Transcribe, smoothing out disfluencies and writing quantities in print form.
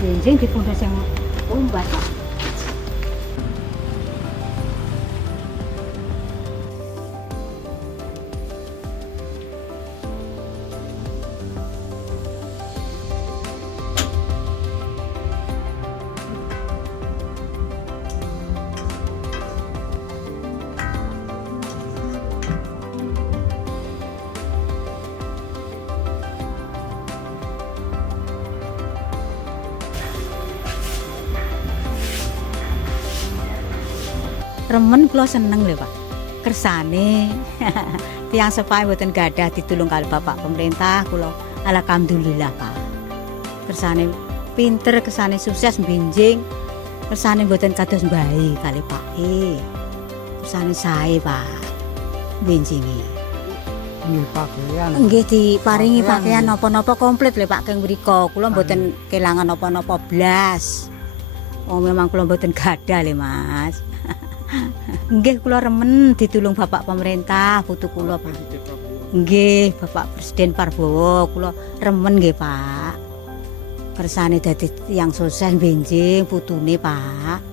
benjing dipundhut sing umbat kok. Remen kula seneng lho Pak. Kersane tiyang sepahe mboten gadah ditulung kali Bapak pemerintah kula alhamdulillah Pak. Kersane pinter, kersane sukses benjing. Kersane mboten kados mbae kali Pak. Kersane sae Pak. Benjinge. Nggih pakaian. Nggih diparingi pakaian napa-napa komplit lho Pak keng mriko. Kula mboten kelangan napa-napa blas. Oh memang kula mboten gadah lho Mas. Nggih kula remen ditulung Bapak pemerintah putu kula Pak. Nggih Bapak Presiden Prabowo kula remen nggih Pak. Kersane dadi tiyang sukses benjing putune Pak.